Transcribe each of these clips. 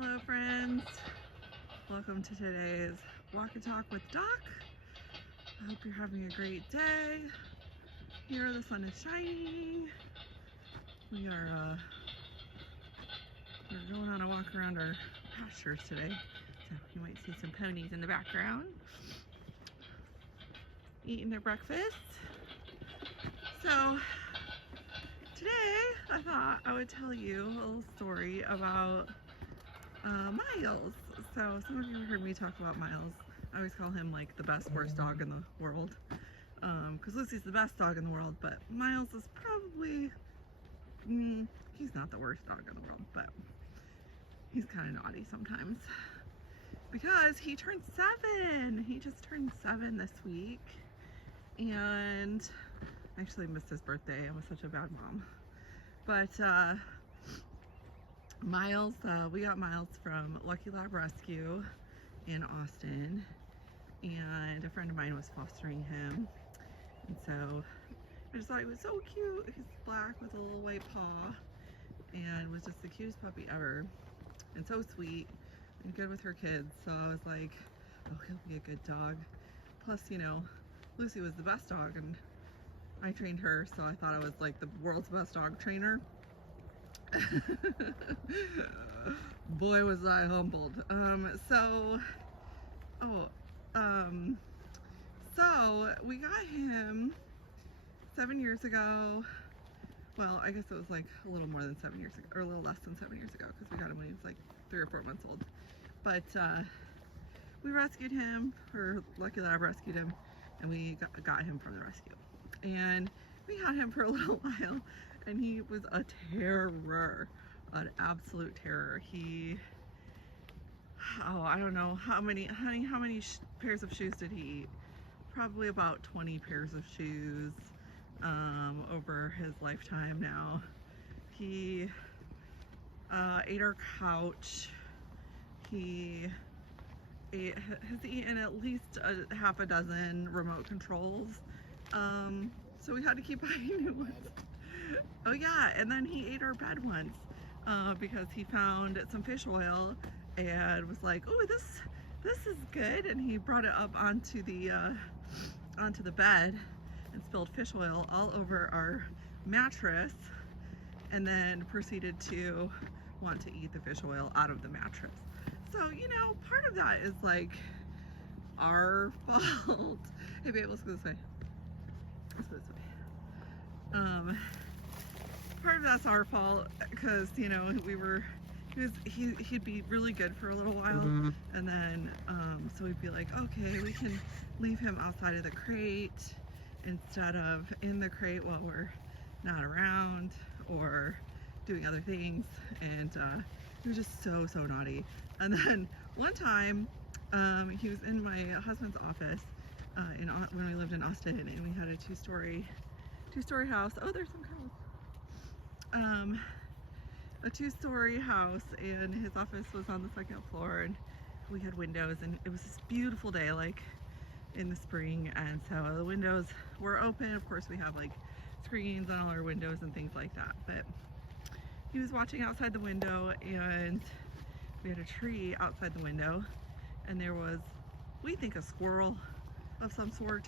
Hello friends, welcome to today's Walk and Talk with Doc. I hope you're having a great day. Here the sun is shining. We're going on a walk around our pastures today. So you might see some ponies in the background eating their breakfast. So today I thought I would tell you a little story about Miles. So some of you heard me talk about Miles. I always call him like the best worst dog in the world, because Lucy's the best dog in the world, but Miles is probably he's not the worst dog in the world, but he's kind of naughty sometimes because he turned 7. He just turned 7 this week, and I actually missed his birthday. I was such a bad mom. But Miles, we got Miles from Lucky Lab Rescue in Austin, and a friend of mine was fostering him, and so I just thought he was so cute. He's black with a little white paw and was just the cutest puppy ever, and so sweet and good with her kids. So I was like, oh, he'll be a good dog. Plus, you know, Lucy was the best dog and I trained her, so I thought I was like the world's best dog trainer. Boy, was I humbled. So we got him 7 years ago. Well, I guess it was like a little more than 7 years ago, or a little less than 7 years ago, because we got him when he was like 3 or 4 months old. But we rescued him, or Lucky Lab rescued him, and we got him from the rescue. And we had him for a little while, and he was a terror, an absolute terror. I don't know how many pairs of shoes did he eat? Probably about 20 pairs of shoes over his lifetime now. He ate our couch. He has eaten at least a half a dozen remote controls. So we had to keep buying new ones. Oh yeah, and then he ate our bed once because he found some fish oil and was like, oh, this is good, and he brought it up onto the bed and spilled fish oil all over our mattress, and then proceeded to want to eat the fish oil out of the mattress. So, you know, part of that is like our fault. Hey babe, let's go this way. Let's go this way. Part of that's our fault because, you know, he'd be really good for a little while, and then so we'd be like, okay, we can leave him outside of the crate instead of in the crate while we're not around or doing other things, and he was just so naughty. And then one time he was in my husband's office when we lived in Austin, and we had a two-story house. Oh, there's some cows. A two-story house, and his office was on the second floor, and we had windows, and it was this beautiful day, like in the spring, and so the windows were open. Of course, we have like screens on all our windows and things like that, but he was watching outside the window, and we had a tree outside the window, and there was, we think, a squirrel of some sort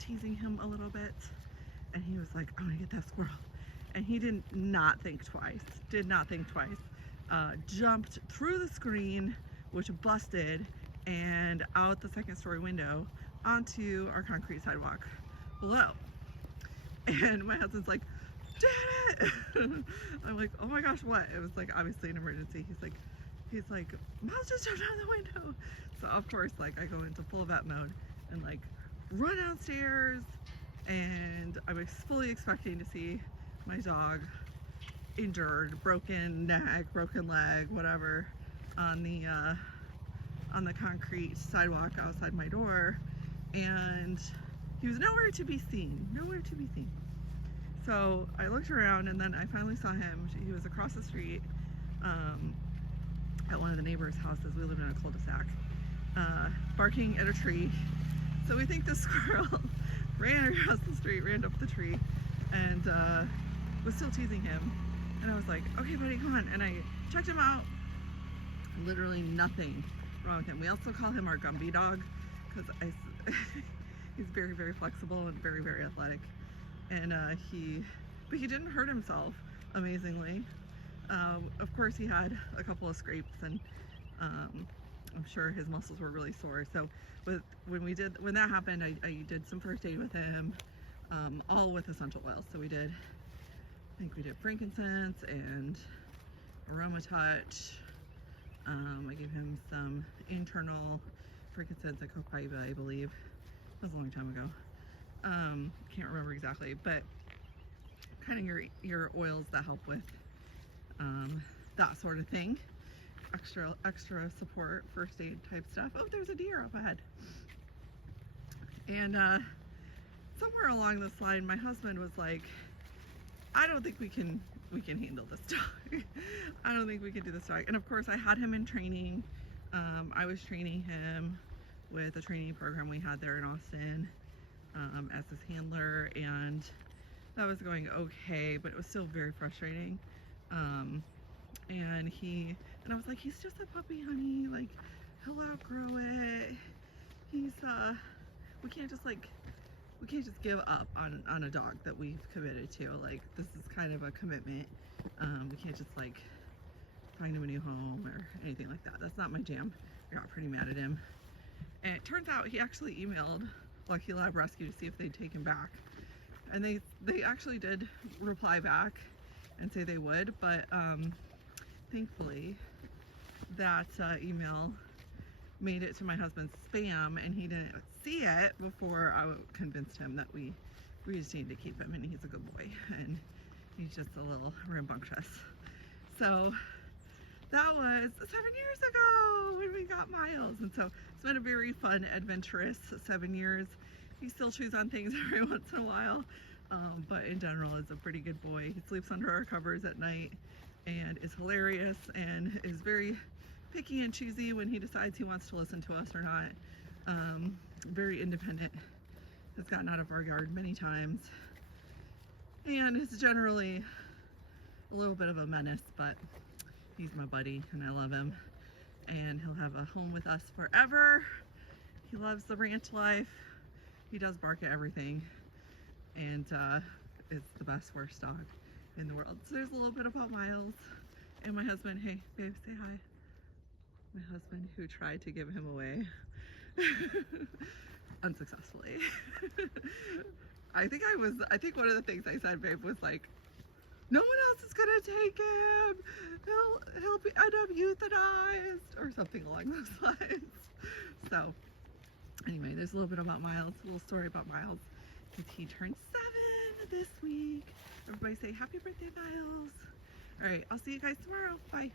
teasing him a little bit, and he was like, I'm gonna get that squirrel. And he did not think twice, jumped through the screen, which busted, and out the second story window onto our concrete sidewalk below. And my husband's like, damn it! I'm like, oh my gosh, what? It was like obviously an emergency. He's like, Miles just jumped out of the window. So of course, like, I go into full vet mode and like run downstairs, and I was fully expecting to see my dog injured, broken neck, broken leg, whatever, on the concrete sidewalk outside my door, and he was nowhere to be seen. So I looked around, and then I finally saw him. He was across the street at one of the neighbors' houses. We lived in a cul-de-sac, barking at a tree. So we think the squirrel ran across the street, ran up the tree, and was still teasing him. And I was like, okay, buddy, come on. And I checked him out. Literally nothing wrong with him. We also call him our Gumby dog because he's very, very flexible and very, very athletic. And but he didn't hurt himself, amazingly. Of course, he had a couple of scrapes, and I'm sure his muscles were really sore. So when that happened, I did some first aid with him, all with essential oils. So I think we did frankincense and aroma touch. I gave him some internal frankincense and copaiba, I believe. That was a long time ago. Can't remember exactly, but kind of your oils that help with that sort of thing. Extra support, first aid type stuff. Oh, there's a deer up ahead. And somewhere along this line, my husband was like, I don't think we can handle this dog. I don't think we can do this dog. And of course, I had him in training. I was training him with a training program we had there in Austin as his handler, and that was going okay, but it was still very frustrating. And I was like, he's just a puppy, honey. Like, he'll outgrow it. We can't just give up on a dog that we've committed to. Like, this is kind of a commitment. We can't just like find him a new home or anything like that. That's not my jam. I got pretty mad at him. And it turns out he actually emailed Lucky Lab Rescue to see if they'd take him back. And they actually did reply back and say they would, but thankfully that email made it to my husband's spam, and he didn't see it before I convinced him that we just need to keep him, and he's a good boy, and he's just a little rambunctious. So that was 7 years ago when we got Miles, and so it's been a very fun, adventurous 7 years. He still chews on things every once in a while, but in general is a pretty good boy. He sleeps under our covers at night and is hilarious and is very picky and choosy when he decides he wants to listen to us or not. Very independent. Has gotten out of our yard many times and is generally a little bit of a menace, but he's my buddy and I love him, and he'll have a home with us forever. He loves the ranch life. He does bark at everything, and it's the best worst dog in the world. So there's a little bit about Miles and my husband. Hey babe, say hi. My husband, who tried to give him away unsuccessfully. I think one of the things I said, babe, was like, no one else is gonna take him. He'll end up euthanized or something along those lines. So anyway, there's a little bit about Miles, a little story about Miles, because he turned 7 this week. Everybody say happy birthday, Miles. All right, I'll see you guys tomorrow. Bye.